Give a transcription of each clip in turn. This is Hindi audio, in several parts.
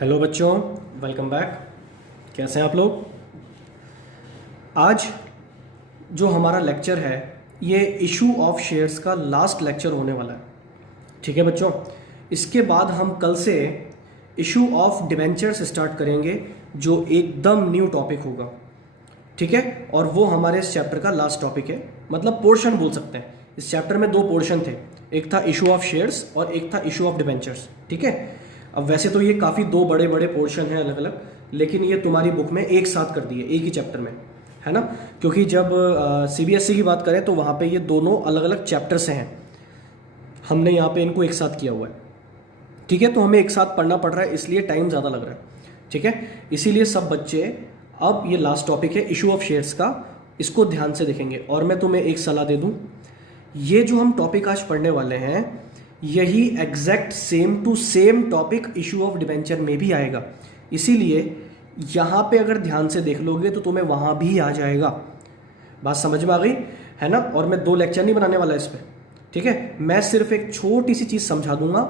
हेलो बच्चों, वेलकम बैक। कैसे हैं आप लोग? आज जो हमारा लेक्चर है ये इशू ऑफ शेयर्स का लास्ट लेक्चर होने वाला है। ठीक है बच्चों, इसके बाद हम कल से इशू ऑफ डिबेंचर्स स्टार्ट करेंगे जो एकदम न्यू टॉपिक होगा। ठीक है, और वो हमारे इस चैप्टर का लास्ट टॉपिक है, मतलब पोर्शन बोल सकते हैं। इस चैप्टर में दो पोर्शन थे, एक था इशू ऑफ शेयर्स और एक था इशू ऑफ डिबेंचर्स। ठीक है, अब वैसे तो ये काफ़ी दो बड़े बड़े पोर्शन हैं अलग अलग, लेकिन ये तुम्हारी बुक में एक साथ कर दिए एक ही चैप्टर में, है ना। क्योंकि जब सीबीएसई की बात करें तो वहाँ पे ये दोनों अलग अलग चैप्टर से हैं, हमने यहाँ पे इनको एक साथ किया हुआ है। ठीक है, तो हमें एक साथ पढ़ना पड़ रहा है, इसलिए टाइम ज़्यादा लग रहा है। ठीक है, इसीलिए सब बच्चे अब ये लास्ट टॉपिक है इशू ऑफ शेयर्स का, इसको ध्यान से देखेंगे। और मैं तुम्हें एक सलाह दे दूँ, ये जो हम टॉपिक आज पढ़ने वाले हैं यही exact same to same topic issue of debenture में भी आएगा। इसीलिए यहाँ पे अगर ध्यान से देख लोगे तो तुम्हें वहाँ भी आ जाएगा। बात समझ में आ गई है ना। और मैं दो लेक्चर नहीं बनाने वाला इस पर। ठीक है, मैं सिर्फ एक छोटी सी चीज़ समझा दूंगा,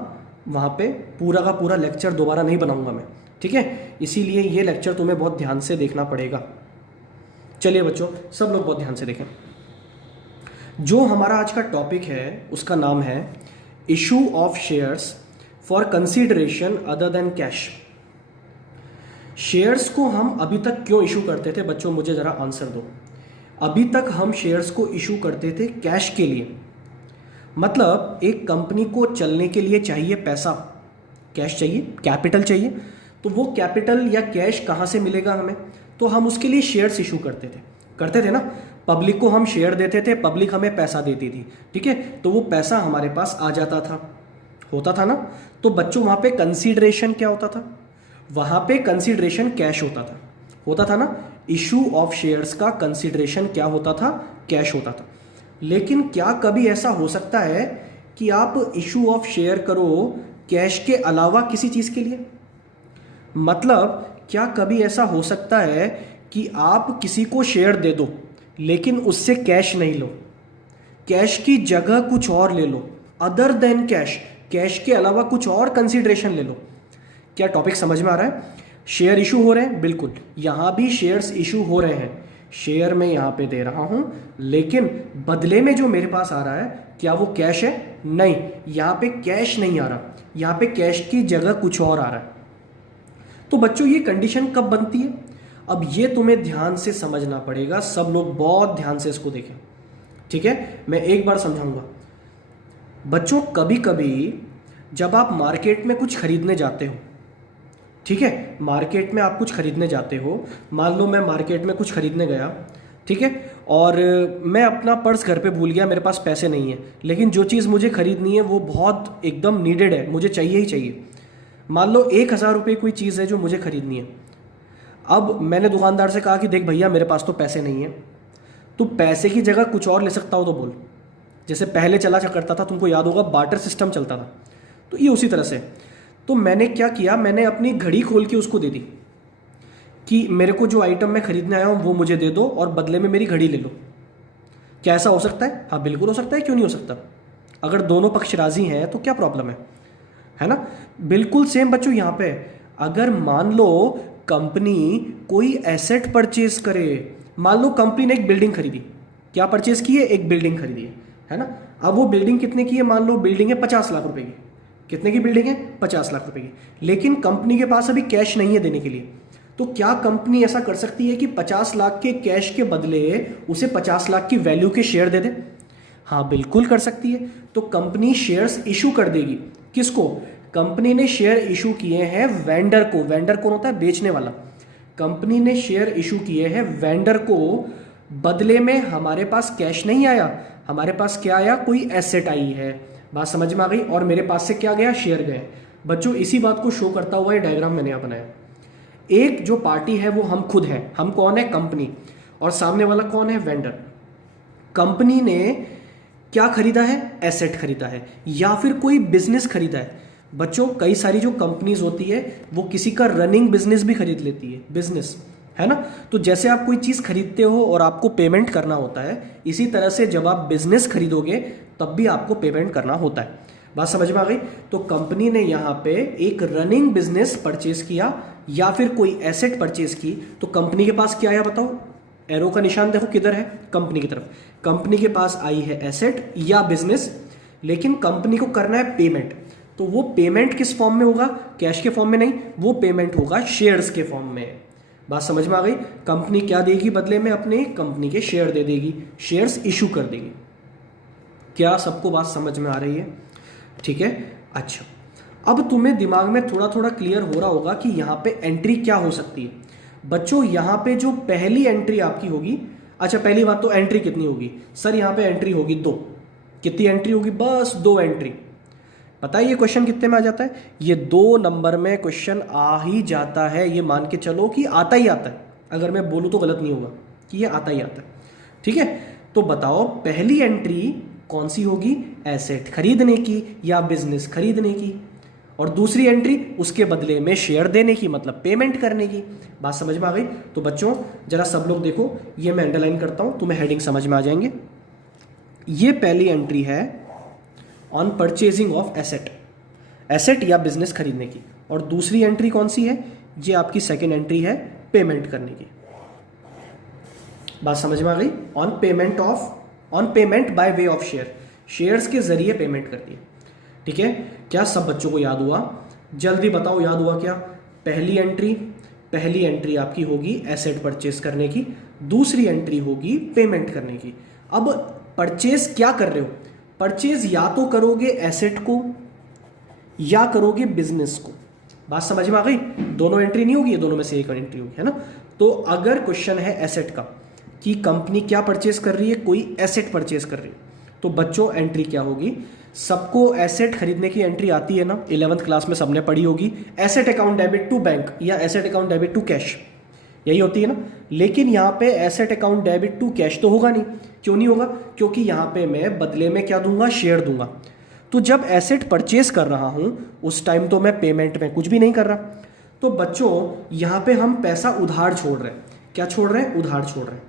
वहाँ पे पूरा का पूरा लेक्चर दोबारा नहीं बनाऊंगा मैं। ठीक है, इसीलिए ये लेक्चर तुम्हें बहुत ध्यान से देखना पड़ेगा। चलिए बच्चों, सब लोग बहुत ध्यान से देखें। जो हमारा आज का टॉपिक है उसका नाम है issue of shares for consideration other than cash. Shares को हम अभी तक क्यों इशू करते थे बच्चों, मुझे जरा आंसर दो। अभी तक हम शेयर्स को इशू करते थे कैश के लिए, मतलब एक कंपनी को चलने के लिए चाहिए पैसा, कैश चाहिए, कैपिटल चाहिए। तो वो कैपिटल या कैश कहाँ से मिलेगा हमें, तो हम उसके लिए शेयर्स इशू करते थे ना। पब्लिक को हम शेयर देते थे, पब्लिक हमें पैसा देती थी। ठीक है, तो वो पैसा हमारे पास आ जाता था, होता था ना। तो बच्चों वहाँ पे कंसीडरेशन क्या होता था, वहाँ पे कंसीडरेशन कैश होता था ना। इशू ऑफ शेयर्स का कंसीडरेशन क्या होता था, कैश होता था। लेकिन क्या कभी ऐसा हो सकता है कि आप इशू ऑफ शेयर करो कैश के अलावा किसी चीज़ के लिए, मतलब क्या कभी ऐसा हो सकता है कि आप किसी को शेयर दे दो लेकिन उससे कैश नहीं लो, कैश की जगह कुछ और ले लो, अदर देन कैश, कैश के अलावा कुछ और कंसीडरेशन ले लो। क्या टॉपिक समझ में आ रहा है? शेयर इशू हो रहे हैं, बिल्कुल यहाँ भी शेयर्स इशू हो रहे हैं। शेयर मैं यहाँ पे दे रहा हूँ, लेकिन बदले में जो मेरे पास आ रहा है क्या वो कैश है? नहीं, यहाँ पे कैश नहीं आ रहा, यहाँ पे कैश की जगह कुछ और आ रहा है। तो बच्चों ये कंडीशन कब बनती है, अब ये तुम्हें ध्यान से समझना पड़ेगा। सब लोग बहुत ध्यान से इसको देखें। ठीक है, मैं एक बार समझाऊंगा बच्चों। कभी कभी जब आप मार्केट में कुछ खरीदने जाते हो, ठीक है, मार्केट में आप कुछ खरीदने जाते हो, मान लो मैं मार्केट में कुछ खरीदने गया, ठीक है, और मैं अपना पर्स घर पे भूल गया, मेरे पास पैसे नहीं है, लेकिन जो चीज़ मुझे खरीदनी है वो बहुत एकदम नीडेड है, मुझे चाहिए ही चाहिए। मान लो 1,000 रुपये कोई चीज़ है जो मुझे खरीदनी है। अब मैंने दुकानदार से कहा कि देख भैया मेरे पास तो पैसे नहीं है, तो पैसे की जगह कुछ और ले सकता हो तो बोल। जैसे पहले चला करता था, तुमको याद होगा बार्टर सिस्टम चलता था, तो ये उसी तरह से। तो मैंने क्या किया, मैंने अपनी घड़ी खोल के उसको दे दी कि मेरे को जो आइटम मैं खरीदने आया हूँ वो मुझे दे दो और बदले में मेरी घड़ी ले लो। क्या ऐसा हो सकता है? हाँ बिल्कुल हो सकता है, क्यों नहीं हो सकता। अगर दोनों पक्ष राजी हैं तो क्या प्रॉब्लम है ना। बिल्कुल सेम बच्चों यहाँ पे, अगर मान लो कंपनी कोई एसेट परचेज करे, मान लो कंपनी ने एक बिल्डिंग खरीदी, क्या परचेज की है? एक बिल्डिंग खरीदी है ना। अब वो बिल्डिंग कितने की है? मान लो बिल्डिंग है 50 लाख रुपए की। कितने की बिल्डिंग है? 50 लाख रुपए की। लेकिन कंपनी के पास अभी कैश नहीं है देने के लिए, तो क्या कंपनी ऐसा कर सकती है कि 50 लाख के कैश के बदले उसे 50 लाख की वैल्यू के शेयर दे दे? हाँ बिल्कुल कर सकती है। तो कंपनी शेयर्स इशू कर देगी। किसको? कंपनी ने शेयर इशू किए हैं वेंडर को। वेंडर कौन होता है? बेचने वाला। कंपनी ने शेयर इशू किए हैं वेंडर को, बदले में हमारे पास कैश नहीं आया, हमारे पास क्या आया? कोई एसेट आई है। बात समझ में आ गई? और मेरे पास से क्या गया? शेयर गए। बच्चों इसी बात को शो करता हुआ ये डायग्राम मैंने यहाँ बनाया। एक जो पार्टी है वो हम खुद हैं। हम कौन है? कंपनी। और सामने वाला कौन है? वेंडर। कंपनी ने क्या खरीदा है? एसेट खरीदा है या फिर कोई बिजनेस खरीदा है। बच्चों कई सारी जो कंपनीज होती है वो किसी का रनिंग बिजनेस भी खरीद लेती है, बिजनेस, है ना। तो जैसे आप कोई चीज़ खरीदते हो और आपको पेमेंट करना होता है, इसी तरह से जब आप बिजनेस खरीदोगे तब भी आपको पेमेंट करना होता है। बात समझ में आ गई। तो कंपनी ने यहाँ पे एक रनिंग बिजनेस परचेज किया या फिर कोई एसेट परचेज की, तो कंपनी के पास क्या आया बताओ, एरो का निशान देखो किधर है, कंपनी की तरफ। कंपनी के पास आई है एसेट या बिजनेस, लेकिन कंपनी को करना है पेमेंट। तो वो पेमेंट किस फॉर्म में होगा, कैश के फॉर्म में नहीं, वो पेमेंट होगा शेयर्स के फॉर्म में। बात समझ में आ गई। कंपनी क्या देगी बदले में, अपने कंपनी के शेयर दे देगी, शेयर्स इशू कर देगी। क्या सबको बात समझ में आ रही है? ठीक है। अच्छा, अब तुम्हें दिमाग में थोड़ा थोड़ा क्लियर हो रहा होगा कि यहाँ पे एंट्री क्या हो सकती है। बच्चों यहाँ पे जो पहली एंट्री आपकी होगी, अच्छा पहली बात तो एंट्री कितनी होगी, सर यहाँ पे एंट्री होगी 2। कितनी एंट्री होगी, बस 2 एंट्री। पता है ये क्वेश्चन कितने में आ जाता है, ये 2 नंबर में क्वेश्चन आ ही जाता है। ये मान के चलो कि आता ही आता है, अगर मैं बोलूँ तो गलत नहीं होगा कि ये आता ही आता है। ठीक है, तो बताओ पहली एंट्री कौन सी होगी, एसेट खरीदने की या बिजनेस खरीदने की, और दूसरी एंट्री उसके बदले में शेयर देने की, मतलब पेमेंट करने की। बात समझ में आ गई। तो बच्चों जरा सब लोग देखो, ये मैं अंडरलाइन करता हूं, तुम्हें हेडिंग समझ में आ जाएंगे। ये पहली एंट्री है on purchasing of asset, asset या बिजनेस खरीदने की, और दूसरी एंट्री कौन सी है, ये आपकी सेकेंड एंट्री है पेमेंट करने की। बात समझ में आ गई। On payment by way of share, shares के जरिए पेमेंट करती है। ठीक है, क्या सब बच्चों को याद हुआ? जल्दी बताओ याद हुआ क्या? पहली एंट्री आपकी होगी एसेट परचेस करने की, दूसरी एंट्री होगी पेमेंट करने की। अब परचेस क्या कर रहे हो, परचेज या तो करोगे एसेट को या करोगे बिजनेस को। बात समझ में आ गई। दोनों एंट्री नहीं होगी, ये दोनों में से एक एंट्री होगी, है ना। तो अगर क्वेश्चन है एसेट का कि कंपनी क्या परचेज कर रही है, कोई एसेट परचेज कर रही है, तो बच्चों एंट्री क्या होगी, सबको एसेट खरीदने की एंट्री आती है ना, 11th क्लास में सबने पढ़ी होगी, asset account debit to bank या asset account debit to cash, यही होती है ना। लेकिन यहाँ पे asset account debit to cash तो होगा नहीं। क्यों नहीं होगा? क्योंकि यहाँ पे मैं बदले में क्या दूंगा, शेयर दूंगा। तो जब एसेट परचेज कर रहा हूँ उस टाइम तो मैं पेमेंट में कुछ भी नहीं कर रहा। तो बच्चों यहाँ पे हम पैसा उधार छोड़ रहे हैं। क्या छोड़ रहे हैं? उधार छोड़ रहे हैं।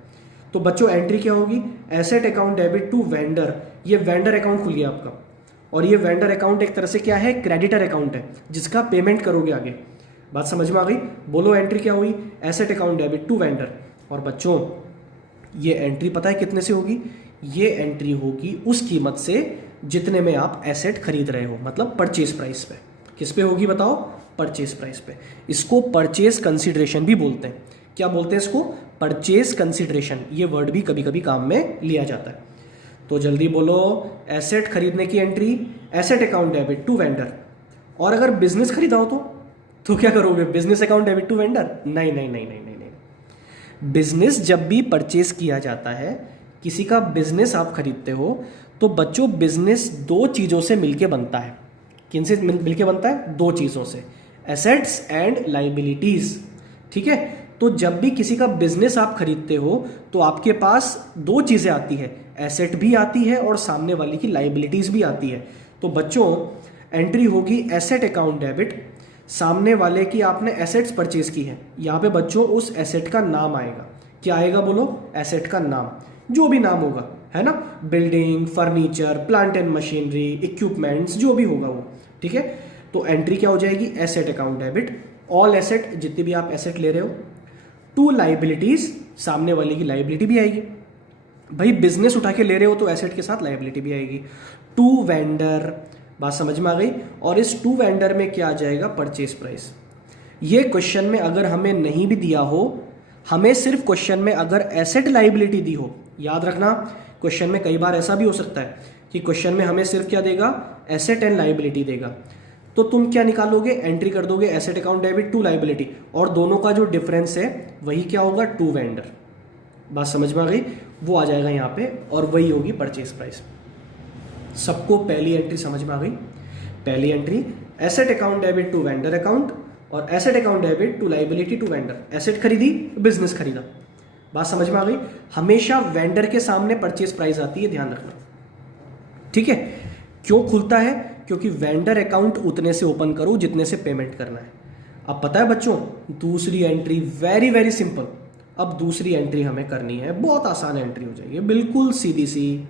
तो बच्चों एंट्री क्या होगी, asset account debit to vendor. ये वेंडर अकाउंट खुल गया आपका, और ये वेंडर अकाउंट एक तरह से क्या है, क्रेडिटर अकाउंट है, जिसका पेमेंट करोगे आगे। बात समझ में आ गई। बोलो एंट्री क्या हुई, asset account debit to vendor. और बच्चों ये एंट्री पता है कितने से होगी, ये एंट्री होगी उस कीमत से जितने में आप एसेट खरीद रहे हो, मतलब परचेज प्राइस पे। किस पे होगी बताओ, परचेज प्राइस पे। इसको परचेज कंसिडरेशन भी बोलते हैं। क्या बोलते हैं इसको, परचेज कंसिडरेशन। ये वर्ड भी कभी कभी काम में लिया जाता है। तो जल्दी बोलो, एसेट खरीदने की entry asset account debit to vendor. और अगर बिजनेस खरीदा हो तो क्या करोगे, business account debit to vendor? नहीं नहीं नहीं नहीं नहीं नहीं। बिजनेस जब भी परचेज किया जाता है, किसी का बिजनेस आप खरीदते हो, तो बच्चों बिजनेस 2 चीजों से मिलके बनता है। किन से मिलके बनता है? 2 चीजों से, एसेट्स एंड लाइबिलिटीज। ठीक है, तो जब भी किसी का बिजनेस आप खरीदते हो तो आपके पास 2 चीजें आती है, एसेट भी आती है और सामने वाले की लाइबिलिटीज भी आती है। तो बच्चों एंट्री होगी एसेट अकाउंट डेबिट, सामने वाले की आपने एसेट्स परचेज की है, यहाँ पे बच्चों उस एसेट का नाम आएगा। क्या आएगा बोलो, एसेट का नाम, जो भी नाम होगा, है ना, building, furniture, plant and machinery, equipments, जो भी होगा वो। ठीक है, तो एंट्री क्या हो जाएगी, asset account debit, all asset, जितने भी आप एसेट ले रहे हो, टू लाइबिलिटीज, सामने वाले की लाइबिलिटी भी आएगी। भाई बिजनेस उठा के ले रहे हो तो एसेट के साथ लाइबिलिटी भी आएगी। टू वेंडर, बात समझ में आ गई। और इस टू वेंडर में क्या आ जाएगा, परचेज प्राइस। ये क्वेश्चन में अगर हमें नहीं भी दिया हो, हमें सिर्फ क्वेश्चन में अगर एसेट लाइबिलिटी दी हो, याद रखना क्वेश्चन में कई बार ऐसा भी हो सकता है कि क्वेश्चन में हमें सिर्फ क्या देगा, एसेट एंड लाइबिलिटी देगा। तो तुम क्या निकालोगे, एंट्री कर दोगे asset account debit to liability, और दोनों का जो डिफरेंस है वही क्या होगा, टू वेंडर। बात समझ में आ गई, वो आ जाएगा यहाँ पे, और वही होगी परचेज प्राइस। सबको पहली एंट्री समझ में आ गई। पहली entry asset account debit to vendor account, और asset account debit to liability to vendor. Asset खरीदी, बिजनेस खरीदा। बात समझ में आ गई। हमेशा वेंडर के सामने परचेज प्राइस आती है, ध्यान रखना। ठीक है, क्यों खुलता है, क्योंकि वेंडर अकाउंट उतने से ओपन करो जितने से पेमेंट करना है। अब पता है बच्चों, दूसरी एंट्री वेरी वेरी सिंपल। अब दूसरी एंट्री हमें करनी है, बहुत आसान एंट्री हो जाएगी, बिल्कुल सीधी सी,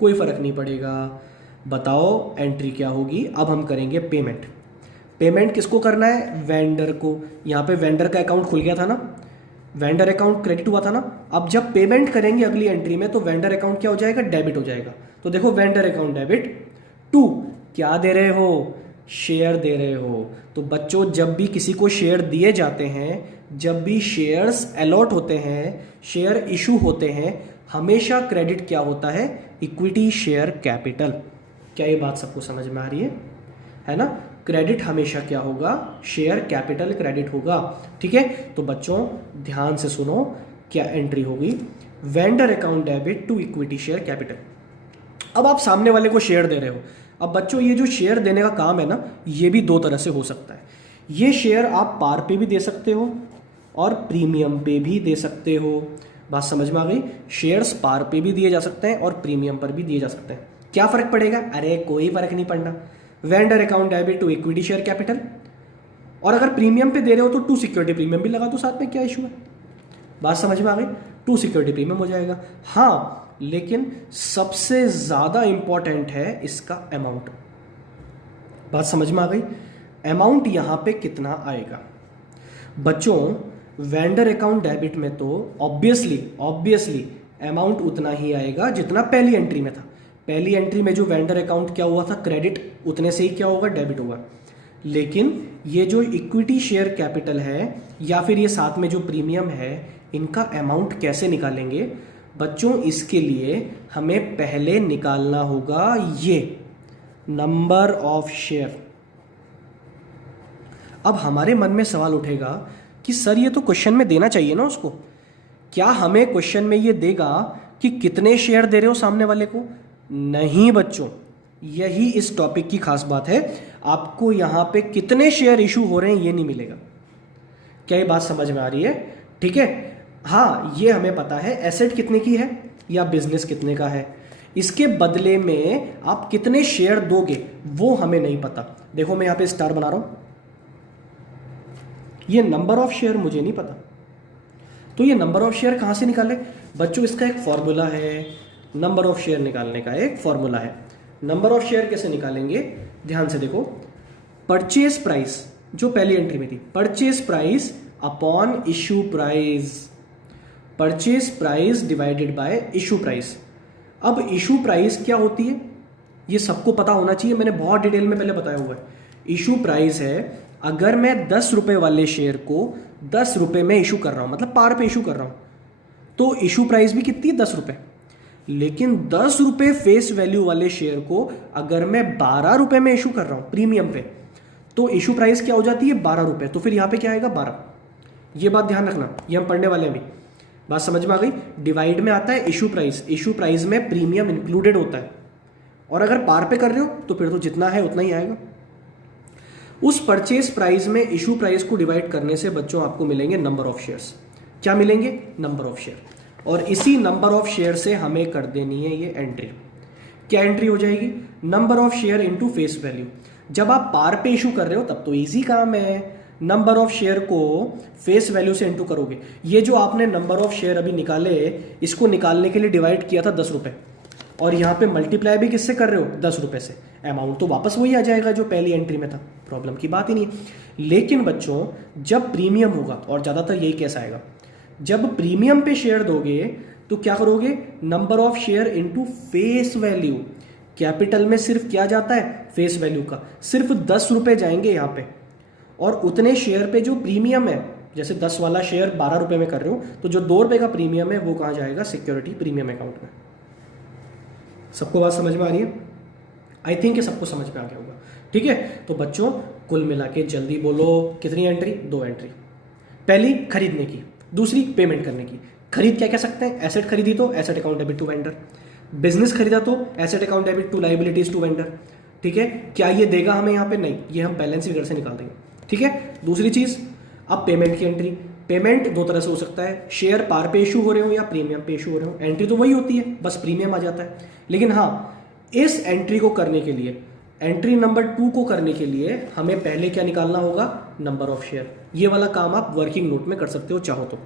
कोई फर्क नहीं पड़ेगा। बताओ एंट्री क्या होगी। अब हम करेंगे पेमेंट। पेमेंट किसको करना है? वेंडर को। यहाँ पे वेंडर का अकाउंट खुल गया था ना, वेंडर अकाउंट क्रेडिट हुआ था ना। अब जब पेमेंट करेंगे अगली एंट्री में तो वेंडर अकाउंट क्या हो जाएगा? डेबिट हो जाएगा। तो देखो वेंडर अकाउंट डेबिट टू, क्या दे रहे हो? शेयर दे रहे हो। तो बच्चों जब भी किसी को शेयर दिए जाते हैं, जब भी शेयर्स अलॉट होते हैं, शेयर इशू होते हैं, हमेशा क्रेडिट क्या होता है? Equity share capital. क्या ये बात सबको समझ में आ रही है ना? क्रेडिट हमेशा क्या होगा? शेयर कैपिटल क्रेडिट होगा। ठीक है, तो बच्चों ध्यान से सुनो, क्या एंट्री होगी? Vendor account debit to equity share capital. अब आप सामने वाले को शेयर दे रहे हो। अब बच्चों ये जो शेयर देने का काम है ना, ये भी दो तरह से हो सकता है। ये शेयर आप पार पे भी दे सकते हो और प्रीमियम पे भी दे सकते हो। बात समझ में आ गई? शेयर्स पार पे भी दिए जा सकते हैं और प्रीमियम पर भी दिए जा सकते हैं। क्या फर्क पड़ेगा? अरे कोई फर्क नहीं पड़ना। Vendor account debit to equity share capital, और अगर प्रीमियम पे दे रहे हो तो टू सिक्योरिटी प्रीमियम भी लगा दो साथ में, क्या इशू है? बात समझ में आ गई? टू सिक्योरिटी प्रीमियम हो जाएगा। हाँ, लेकिन सबसे ज्यादा इंपॉर्टेंट है इसका अमाउंट। बात समझ में आ गई? अमाउंट यहां पे कितना आएगा? बच्चों वेंडर अकाउंट डेबिट में तो ऑब्वियसली अमाउंट उतना ही आएगा जितना पहली एंट्री में था। पहली एंट्री में जो वेंडर अकाउंट क्या हुआ था? क्रेडिट, उतने से ही क्या होगा? डेबिट होगा। लेकिन ये जो इक्विटी शेयर कैपिटल है या फिर ये साथ में जो प्रीमियम है, इनका अमाउंट कैसे निकालेंगे? बच्चों इसके लिए हमें पहले निकालना होगा ये नंबर ऑफ शेयर। अब हमारे मन में सवाल उठेगा कि सर ये तो क्वेश्चन में देना चाहिए ना उसको। क्या हमें क्वेश्चन में ये देगा कि कितने शेयर दे रहे हो सामने वाले को? नहीं बच्चों, यही इस टॉपिक की खास बात है। आपको यहां पे कितने शेयर इशू हो रहे हैं ये नहीं मिलेगा। क्या ये बात समझ में आ रही है? ठीक है, हाँ ये हमें पता है एसेट कितने की है या बिजनेस कितने का है। इसके बदले में आप कितने शेयर दोगे वो हमें नहीं पता। देखो मैं यहां पे स्टार बना रहा हूं, ये नंबर ऑफ शेयर मुझे नहीं पता। तो ये नंबर ऑफ शेयर कहां से निकाले? बच्चों इसका एक फॉर्मूला है, नंबर ऑफ शेयर निकालने का एक फॉर्मूला है। नंबर ऑफ शेयर कैसे निकालेंगे? ध्यान से देखो, परचेज प्राइस जो पहली एंट्री में थी, purchase price upon issue price, purchase price divided by issue price. अब इशू प्राइस क्या होती है ये सबको पता होना चाहिए, मैंने बहुत डिटेल में पहले बताया हुआ है। इशू प्राइस है अगर मैं 10 रुपए वाले शेयर को 10 रुपए में इशू कर रहा हूं, मतलब पार पे इशू कर रहा हूं, तो इशू प्राइस भी कितनी है? 10 रुपए। लेकिन 10 रुपए फेस वैल्यू वाले शेयर को अगर मैं 12 रुपए में इशू कर रहा हूं प्रीमियम पे, तो इशू प्राइस क्या हो जाती है? 12 रुपए। तो फिर यहां पे क्या आएगा? 12। ये बात ध्यान रखना, ये हम पढ़ने वाले हैं अभी। बात समझ में आ गई? डिवाइड में आता है इशू प्राइस, इशू प्राइस में प्रीमियम इंक्लूडेड होता है, और अगर पार पे कर रहे हो तो फिर तो जितना है उतना ही आएगा। उस परचेज प्राइस में इशू प्राइस को डिवाइड करने से बच्चों आपको मिलेंगे नंबर ऑफ शेयर्स। क्या मिलेंगे? Number of share. और इसी नंबर ऑफ शेयर से हमें कर देनी है ये एंट्री। क्या एंट्री हो जाएगी? Number of share into face value. जब आप पार पे इशू कर रहे हो तब तो इजी काम है, नंबर ऑफ शेयर को फेस वैल्यू से इंटू करोगे। ये जो आपने नंबर ऑफ शेयर अभी निकाले, इसको निकालने के लिए डिवाइड किया था 10 रुपए, और यहाँ पे मल्टीप्लाई भी किससे कर रहे हो? 10 रुपए से। अमाउंट तो वापस वही आ जाएगा जो पहली एंट्री में था, प्रॉब्लम की बात ही नहीं। लेकिन बच्चों जब प्रीमियम होगा, और ज्यादातर यही केस आएगा, जब प्रीमियम पे शेयर दोगे तो क्या करोगे? Number of share into face value. Capital में सिर्फ क्या जाता है? फेस वैल्यू का सिर्फ 10 रुपए जाएंगे यहाँ पे, और उतने शेयर पे जो प्रीमियम है, जैसे 10 वाला शेयर 12 रुपए में कर रहे हो, तो जो 2 रुपए का प्रीमियम है वो कहाँ जाएगा? सिक्योरिटी प्रीमियम अकाउंट में। सबको बात समझ में आ रही है? आई थिंक सबको समझ में आ गया होगा। ठीक है, तो बच्चों कुल मिला के जल्दी बोलो, कितनी एंट्री? 2 एंट्री। पहली खरीदने की, दूसरी पेमेंट करने की। खरीद क्या कह सकते हैं? एसेट खरीदी तो asset account debit to vendor, business खरीदा तो asset account debit to liabilities to vendor. ठीक है, क्या ये देगा हमें यहाँ पे? नहीं, ये हम बैलेंस फिगर से निकाल देंगे। ठीक है, दूसरी चीज, अब पेमेंट की एंट्री। पेमेंट 2 तरह से हो सकता है, शेयर पार पे इशू हो रहे हो या प्रीमियम पे इशू हो रहे हो। एंट्री तो वही होती है, बस प्रीमियम आ जाता है। लेकिन हाँ, इस एंट्री को करने के लिए, एंट्री नंबर 2 को करने के लिए हमें पहले क्या निकालना होगा? Number of share. ये वाला काम आप वर्किंग नोट में कर सकते हो चाहो तो।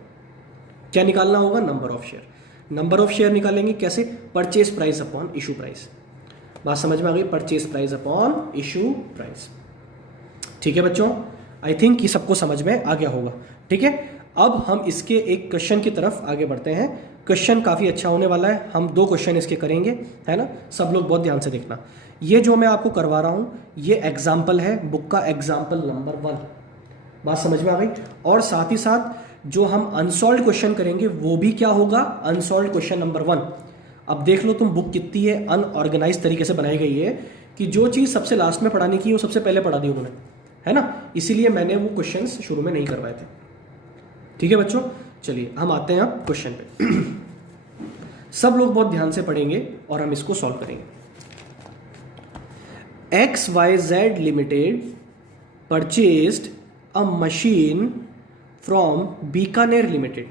क्या निकालना होगा? Number of share. Number of share निकालेंगे कैसे? Purchase price upon issue price. बात समझ में आ गई? Purchase price upon issue price. ठीक है बच्चों, आई थिंक ये सबको समझ में आ गया होगा। ठीक है, अब हम इसके एक क्वेश्चन की तरफ आगे बढ़ते हैं। क्वेश्चन काफ़ी अच्छा होने वाला है, हम 2 क्वेश्चन इसके करेंगे, है ना। सब लोग बहुत ध्यान से देखना। ये जो मैं आपको करवा रहा हूँ ये एग्जाम्पल है, बुक का एग्जाम्पल नंबर 1। बात समझ में आ गई? और साथ ही साथ जो हम अनसॉल्व क्वेश्चन करेंगे वो भी क्या होगा? Unsolved question number 1। अब देख लो तुम, बुक कितनी है अनऑर्गेनाइज तरीके से बनाई गई है कि जो चीज़ सबसे लास्ट में पढ़ाने की वो सबसे पहले पढ़ा दी उन्होंने, है ना। इसीलिए मैंने वो क्वेश्चंस शुरू में नहीं करवाए थे। ठीक है बच्चों, चलिए हम आते हैं अब क्वेश्चन पे। सब लोग बहुत ध्यान से पढ़ेंगे और हम इसको सॉल्व करेंगे। XYZ limited purchased a machine from Bikaner limited.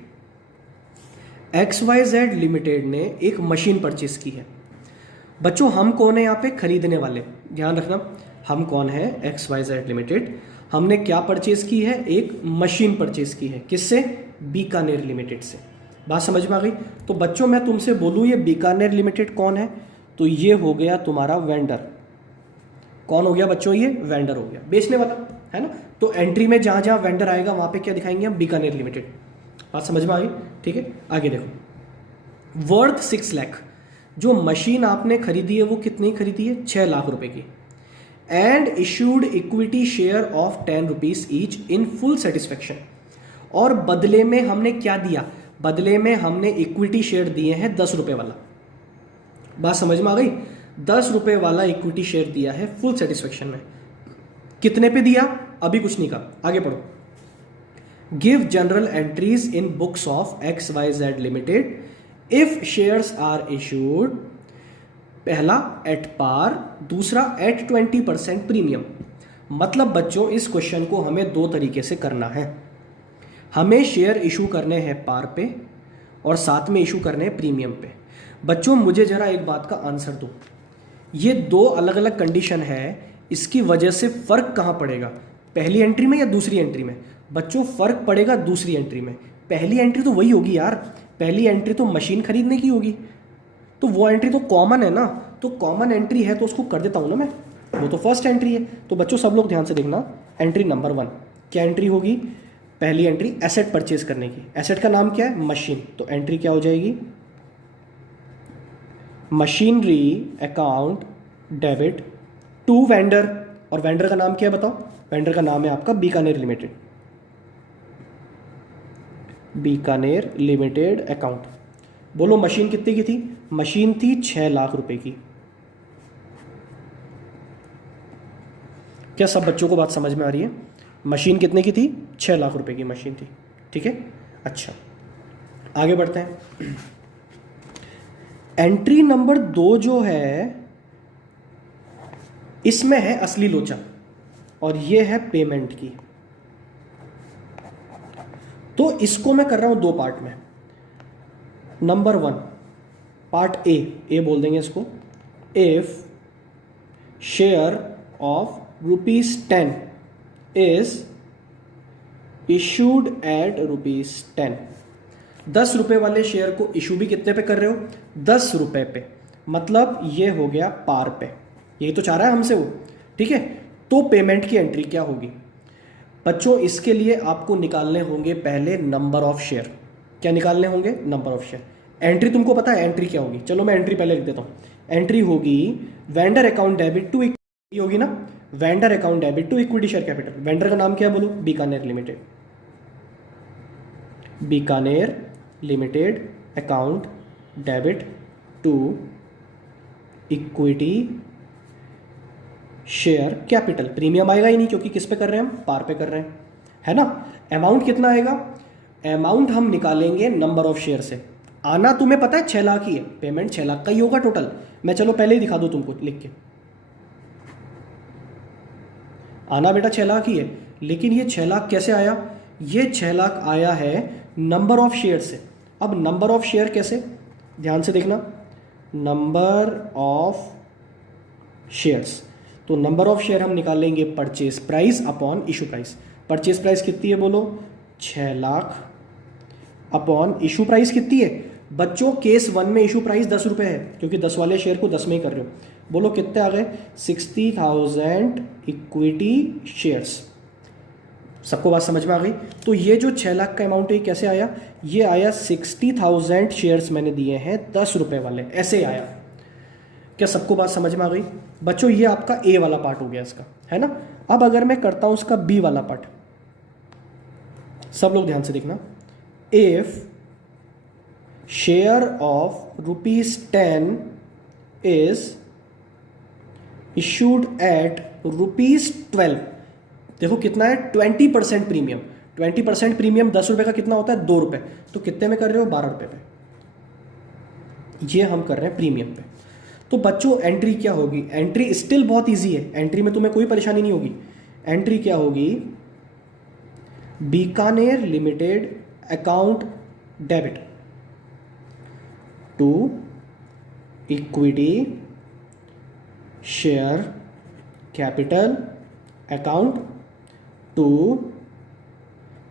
XYZ limited ने एक मशीन परचेज की है। बच्चों हम कौन है यहाँ पे? खरीदने वाले। ध्यान रखना, हम कौन है? XYZ limited. हमने क्या परचेज की है? एक मशीन परचेज की है। किससे? बीकानेर लिमिटेड से। बात समझ में आ गई? तो बच्चों मैं तुमसे बोलूँ ये बीकानेर लिमिटेड कौन है? तो ये हो गया तुम्हारा वेंडर। कौन हो गया बच्चों? ये वेंडर हो गया, बेचने वाला, है ना। तो एंट्री में जहाँ जहाँ वेंडर आएगा वहाँ पे क्या दिखाएंगे हम? बीकानेर लिमिटेड। बात समझ में आ गई? ठीक है, आगे देखो। वर्थ 6 लाख, जो मशीन आपने खरीदी है वो कितनी खरीदी है? 6 लाख रुपए की। And issued equity share of 10 rupees each in full satisfaction. और बदले में हमने क्या दिया? बदले में हमने इक्विटी शेयर दिए हैं 10 रुपए वाला। बात समझ में आ गई? 10 रुपए वाला इक्विटी शेयर दिया है फुल सेटिस्फेक्शन में। कितने पे दिया? अभी कुछ नहीं कहा, आगे पढ़ो। Give journal entries in books of XYZ limited if shares are issued. पहला एट पार, दूसरा एट 20% प्रीमियम। मतलब बच्चों इस क्वेश्चन को हमें 2 तरीके से करना है। हमें शेयर इशू करने हैं पार पे और साथ में इशू करने हैं प्रीमियम पे। बच्चों मुझे जरा एक बात का आंसर दो, ये 2 अलग अलग कंडीशन है, इसकी वजह से फर्क कहां पड़ेगा? पहली एंट्री में या दूसरी एंट्री में? बच्चों फर्क पड़ेगा दूसरी एंट्री में। पहली एंट्री तो वही होगी यार, पहली एंट्री तो मशीन खरीदने की होगी, तो वो एंट्री तो कॉमन है ना। तो कॉमन एंट्री है तो उसको कर देता हूं ना मैं, वो तो फर्स्ट एंट्री है। तो बच्चों सब लोग ध्यान से देखना, एंट्री नंबर 1 क्या एंट्री होगी? पहली एंट्री एसेट परचेज करने की। एसेट का नाम क्या है? मशीन। तो एंट्री क्या हो जाएगी? Machinery account debit to vendor. और वेंडर का नाम क्या है बताओ? वेंडर का नाम है आपका Bikaner limited. Bikaner limited account. बोलो मशीन कितने की थी? मशीन थी 6 लाख रुपए की। क्या सब बच्चों को बात समझ में आ रही है? मशीन कितने की थी? 6 लाख रुपए की मशीन थी। ठीक है, अच्छा आगे बढ़ते हैं। एंट्री नंबर 2 जो है इसमें है असली लोचा और ये है पेमेंट की। तो इसको मैं कर रहा हूं 2 पार्ट में। नंबर 1 पार्ट ए बोल देंगे इसको। If share of ₹10 is issued at ₹10। 10 रुपए वाले शेयर को इशू भी कितने पे कर रहे हो? 10 रुपए पे। मतलब ये हो गया पार पे, यही तो चाह रहा है हमसे वो। ठीक है, तो पेमेंट की एंट्री क्या होगी बच्चों? इसके लिए आपको निकालने होंगे पहले नंबर ऑफ शेयर। क्या निकालने होंगे? Number of share. एंट्री तुमको पता है एंट्री क्या होगी? चलो मैं एंट्री पहले लिख देता हूं। एंट्री होगी vendor account debit to equity होगी ना, vendor account debit to equity share capital. Vendor का नाम क्या बोलो? Bikaner limited. Bikaner limited account debit to equity share capital. Premium आएगा ही नहीं क्योंकि किस पे कर रहे हैं हम? पार पे कर रहे हैं, है ना। अमाउंट कितना आएगा? अमाउंट हम निकालेंगे नंबर ऑफ शेयर से। आना तुम्हें पता है 6 लाख ही है, पेमेंट 6 लाख का ही होगा टोटल। मैं चलो पहले ही दिखा दूं तुमको लिख के। आना बेटा 6 लाख ही है, लेकिन ये 6 लाख कैसे आया? ये 6 लाख आया है नंबर ऑफ शेयर से। अब नंबर ऑफ शेयर कैसे? ध्यान से देखना, नंबर ऑफ शेयर्स। तो नंबर ऑफ शेयर हम निकालेंगे purchase price upon issue price. Purchase price कितनी है बोलो? 6 लाख अपॉन इशू प्राइस कितनी है? बच्चों केस 1 में इशू प्राइस 10 रुपए है क्योंकि 10 वाले शेयर को 10 में ही कर रहे हो। बोलो कितने आ गए? 60,000 इक्विटी शेयर्स। सबको बात समझ में आ गई? तो ये जो 6 लाख का अमाउंट है कैसे आया? ये आया 60,000 शेयर्स मैंने दिए हैं 10 रुपए वाले, ऐसे आया। क्या सबको बात समझ में आ गई बच्चों? ये आपका ए वाला पार्ट हो गया इसका, है ना। अब अगर मैं करता हूं इसका बी वाला पार्ट, सब लोग ध्यान से देखना। If share of ₹10 is issued at ₹12, देखो कितना है? 20% प्रीमियम। 20% प्रीमियम 10 रुपए का कितना होता है? 2 रुपए। तो कितने में कर रहे हो? 12 रुपए पे। ये हम कर रहे हैं प्रीमियम पे। तो बच्चों एंट्री क्या होगी? एंट्री स्टिल बहुत इजी है, एंट्री में तुम्हें कोई परेशानी नहीं होगी। एंट्री क्या होगी? Bikaner limited account debit to equity share capital account to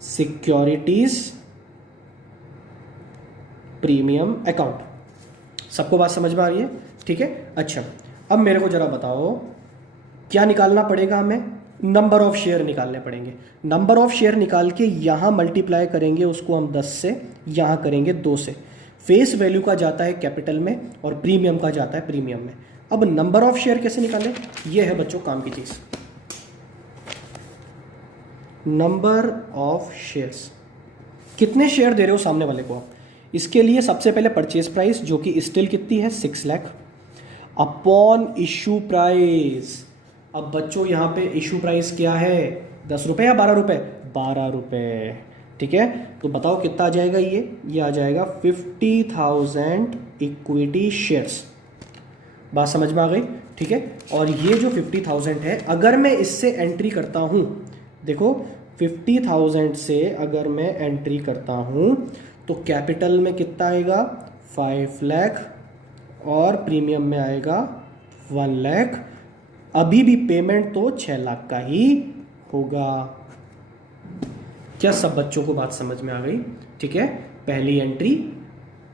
securities premium account. सबको बात समझ में आ रही है? ठीक है। अच्छा, अब मेरे को जरा बताओ क्या निकालना पड़ेगा हमें? नंबर ऑफ शेयर निकालने पड़ेंगे। नंबर ऑफ शेयर निकाल के यहां मल्टीप्लाई करेंगे उसको हम 10 से, यहां करेंगे 2 से। फेस वैल्यू का जाता है कैपिटल में और प्रीमियम का जाता है प्रीमियम में। अब नंबर ऑफ शेयर कैसे निकालें? ये है बच्चों काम की चीज। नंबर ऑफ शेयर्स, कितने शेयर दे रहे हो सामने वाले को आप? इसके लिए सबसे पहले परचेज प्राइस जो कि स्टिल कितनी है? 6 लाख अपॉन इशू प्राइस। अब बच्चों यहां पे इशू प्राइस क्या है? 10 रुपए या 12 रुपए? 12 रुपए। ठीक है, तो बताओ कितना आ जाएगा? ये आ जाएगा 50,000 इक्विटी शेयर्स। बात समझ में आ गई? ठीक है। और ये जो 50,000 है, अगर मैं इससे एंट्री करता हूं, देखो 50,000 से अगर मैं एंट्री करता हूं तो कैपिटल में कितना आएगा? 5 लाख और प्रीमियम में आएगा 1 लाख। अभी भी पेमेंट तो 6 लाख का ही होगा। क्या सब बच्चों को बात समझ में आ गई? ठीक है, पहली एंट्री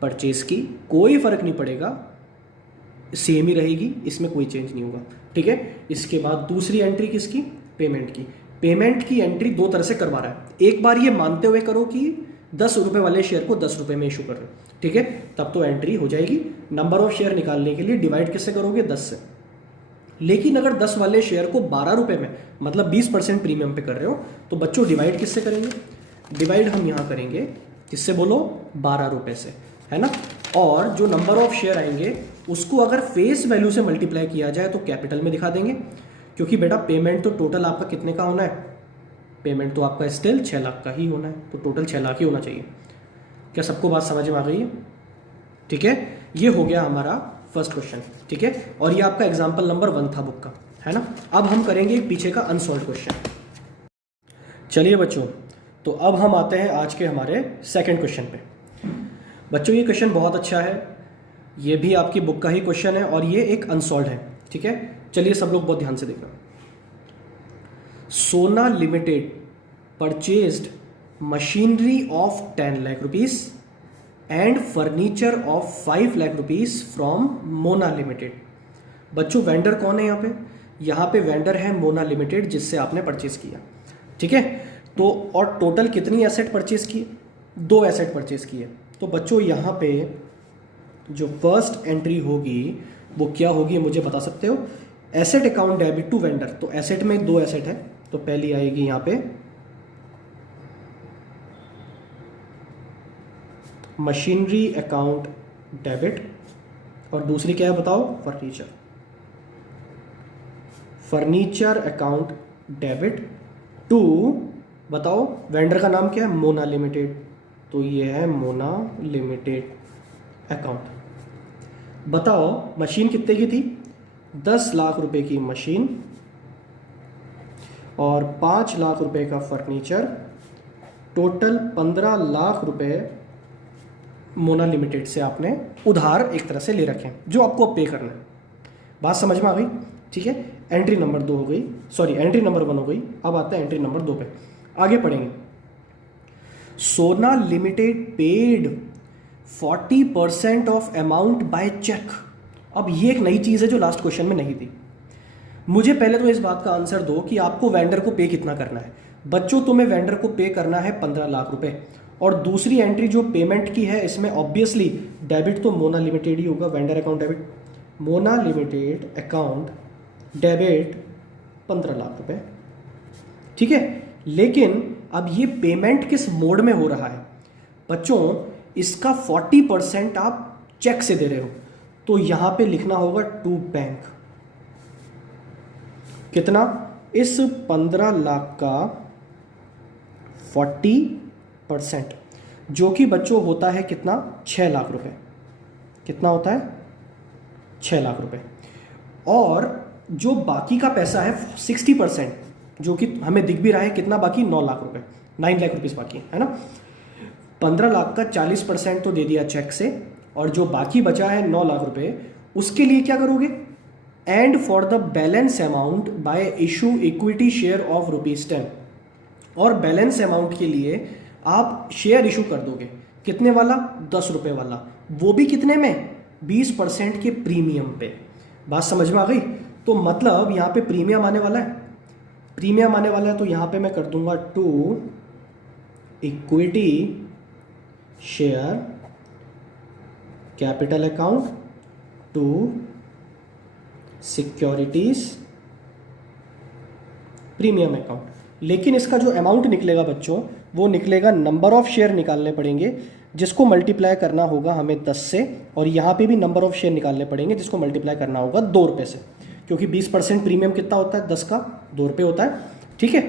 परचेज की, कोई फर्क नहीं पड़ेगा, सेम ही रहेगी, इसमें कोई चेंज नहीं होगा। ठीक है। इसके बाद दूसरी एंट्री किसकी? पेमेंट की। पेमेंट की एंट्री 2 तरह से करवा रहा है। एक बार ये मानते हुए करो कि 10 रुपए वाले शेयर को 10 रुपए में इशू कर रहे हो, ठीक है, तब तो एंट्री हो जाएगी। नंबर ऑफ शेयर निकालने के लिए डिवाइड किससे करोगे? 10 से। लेकिन अगर 10 वाले शेयर को 12 रुपए में, मतलब 20% प्रीमियम पे कर रहे हो, तो बच्चों डिवाइड किससे करेंगे? डिवाइड हम यहां करेंगे किससे? बोलो 12 रुपए से, है ना। और जो नंबर ऑफ शेयर आएंगे उसको अगर फेस वैल्यू से मल्टीप्लाई किया जाए तो कैपिटल में दिखा देंगे, क्योंकि बेटा पेमेंट तो टोटल आपका कितने का होना है? पेमेंट तो आपका स्टिल 6 लाख का ही होना है, तो टोटल 6 लाख ही होना चाहिए। क्या सबको बात समझ में आ गई है? ठीक है, ये हो गया हमारा फर्स्ट क्वेश्चन। ठीक है, और ये आपका एग्जाम्पल नंबर 1 था बुक का, है ना। अब हम करेंगे पीछे का अनसॉल्व क्वेश्चन। चलिए बच्चों, तो अब हम आते हैं आज के हमारे सेकंड क्वेश्चन पे। बच्चों ये क्वेश्चन बहुत अच्छा है, ये भी आपकी बुक का ही क्वेश्चन है और ये एक अनसॉल्व है। ठीक है, चलिए सब लोग बहुत ध्यान से देखना। सोना limited purchased machinery of 10 lakh rupees and furniture of 5 lakh rupees from Mona limited. बच्चों वेंडर कौन है यहाँ पे? यहाँ पे वेंडर है मोना लिमिटेड, जिससे आपने परचेज किया। ठीक है, तो और टोटल कितनी एसेट परचेज की? 2 एसेट परचेज की है। तो बच्चों यहाँ पे जो फर्स्ट एंट्री होगी वो क्या होगी, मुझे बता सकते हो? Asset account debit to vendor. तो एसेट में 2 एसेट है, तो पहली आएगी यहाँ पे मशीनरी अकाउंट डेबिट, और दूसरी क्या है बताओ? Furniture. Furniture account debit to, बताओ वेंडर का नाम क्या है? मोना लिमिटेड, तो ये है मोना लिमिटेड अकाउंट। बताओ मशीन कितने की थी? 10 लाख रुपए की मशीन और 5 लाख रुपए का फर्नीचर, टोटल 15 लाख रुपए मोना लिमिटेड से आपने उधार एक तरह से ले रखे हैं, जो आपको अब पे करना है। बात समझ में आ गई? ठीक है, एंट्री नंबर 2 हो गई, सॉरी एंट्री नंबर 1 हो गई। अब आता है एंट्री नंबर 2 पे, आगे पढ़ेंगे। Sona limited paid 40% of amount by cheque अब ये एक नई चीज़ है जो लास्ट क्वेश्चन में नहीं थी। मुझे पहले तो इस बात का आंसर दो कि आपको वेंडर को पे कितना करना है। बच्चों, तुम्हें वेंडर को पे करना है 15 लाख रुपए। और दूसरी एंट्री जो पेमेंट की है, इसमें ऑब्वियसली डेबिट तो मोना लिमिटेड ही होगा, vendor account debit, Mona limited account debit 15 lakh रुपए, ठीक है। लेकिन अब ये पेमेंट किस मोड में हो रहा है बच्चों? इसका 40% आप चेक से दे रहे हो, तो यहां पे लिखना होगा टू बैंक। कितना? इस 15 लाख का 40%, जो कि बच्चों होता है कितना? 6 लाख रुपए। कितना होता है? 6 लाख रुपए। और जो बाकी का पैसा है 60%, जो कि हमें दिख भी रहा है कितना बाकी? 9 लाख रुपए, 9 लाख रुपीस बाकी है ना। 15 लाख का 40% तो दे दिया चेक से, और जो बाकी बचा है 9 लाख रुपए, उसके लिए क्या करोगे? And for the balance amount by issue equity share of ₹10। और बैलेंस अमाउंट के लिए आप शेयर इशू कर दोगे। कितने वाला? 10 रुपए वाला। वो भी कितने में? 20% के प्रीमियम पे। बात समझ में आ गई? तो मतलब यहां पे प्रीमियम आने वाला है, प्रीमियम आने वाला है, तो यहां पे मैं कर दूंगा to equity share capital account to securities premium account. लेकिन इसका जो अमाउंट निकलेगा बच्चों, वो निकलेगा, नंबर ऑफ शेयर निकालने पड़ेंगे जिसको मल्टीप्लाई करना होगा हमें 10 से, और यहाँ पे भी नंबर ऑफ शेयर निकालने पड़ेंगे जिसको मल्टीप्लाई करना होगा 2 रुपये से, क्योंकि 20% प्रीमियम कितना होता है? 10 का 2 रुपये होता है, ठीक है।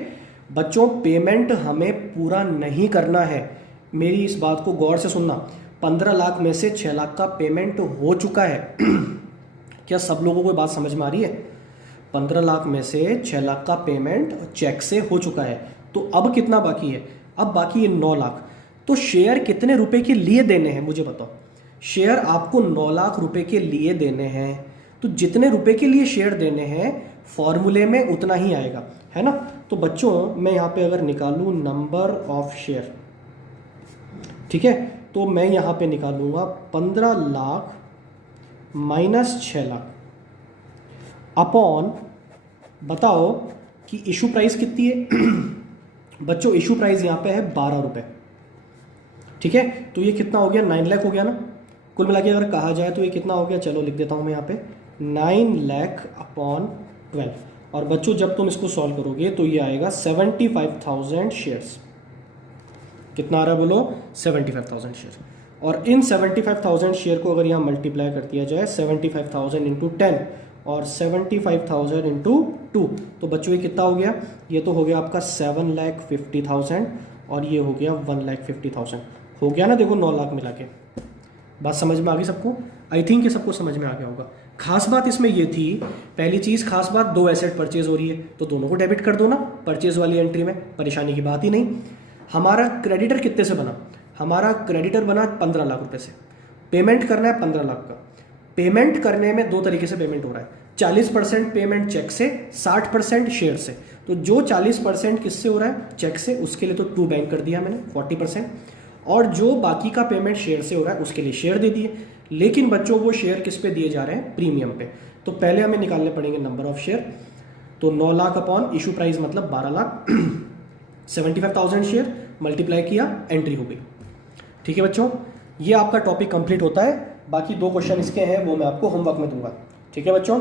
बच्चों, पेमेंट हमें पूरा नहीं करना है, मेरी इस बात को गौर से सुनना। 15 लाख में से 6 लाख का पेमेंट हो चुका है। क्या सब लोगों को बात समझ में आ रही है? 15 लाख में से 6 लाख का पेमेंट चेक से हो चुका है, तो अब कितना बाकी है? अब बाकी है 9 लाख। तो शेयर कितने रुपए के लिए देने हैं मुझे बताओ? शेयर आपको 9 लाख रुपए के लिए देने हैं, तो जितने रुपए के लिए शेयर देने हैं फॉर्मूले में उतना ही आएगा, है ना। तो बच्चों, मैं यहाँ पे अगर निकालूं नंबर ऑफ शेयर, ठीक है, तो मैं यहाँ पे निकालूंगा 15 लाख माइनस 6 लाख अपॉन, बताओ कि इशू प्राइस कितनी है? बच्चों, इशू प्राइस यहाँ पे है 12 रुपए, ठीक है। तो ये कितना हो गया? 9 लाख हो गया ना। कुल मिला के अगर कहा जाए तो ये कितना हो गया? चलो लिख देता हूँ मैं यहाँ पे, 9 लाख अपॉन 12। और बच्चों, जब तुम इसको सॉल्व करोगे तो ये आएगा 75,000 शेयर्स। कितना आ रहा है बोलो? 75,000 शेयर। और इन 75,000 शेयर को अगर यहाँ मल्टीप्लाई कर दिया जाए, 75,000 इंटू 10 और 75,000 इंटू 2, तो बच्चों ये कितना हो गया? ये तो हो गया आपका 7,50,000 और ये हो गया 1,50,000। हो गया ना? देखो 9 लाख मिला के। बात समझ में आ गई सबको? आई थिंक ये सबको समझ में आ गया होगा। खास बात इसमें ये थी, पहली चीज़ खास बात, 2 एसेट परचेज हो रही है तो दोनों को डेबिट कर दो ना परचेज वाली एंट्री में, परेशानी की बात ही नहीं। हमारा क्रेडिटर कितने से बना? हमारा क्रेडिटर बना 15 लाख रुपए से। पेमेंट करना है 15 लाख का। पेमेंट करने में 2 तरीके से पेमेंट हो रहा है, 40% पेमेंट चेक से, 60% शेयर से। तो जो 40% किससे हो रहा है? चेक से, उसके लिए तो टू बैंक कर दिया मैंने 40%, और जो बाकी का पेमेंट शेयर से हो रहा है उसके लिए शेयर दे दिए। लेकिन बच्चों, वो शेयर किस पे दिए जा रहे हैं? प्रीमियम पे। तो पहले हमें निकालने पड़ेंगे नंबर ऑफ शेयर। तो 9 लाख अपॉन इशू प्राइस मतलब 12 लाख, 75,000 शेयर मल्टीप्लाई किया, एंट्री हो गई। ठीक है बच्चों, ये आपका टॉपिक कंप्लीट होता है। बाकी 2 क्वेश्चन इसके हैं, वो मैं आपको होमवर्क में दूंगा। ठीक है बच्चों।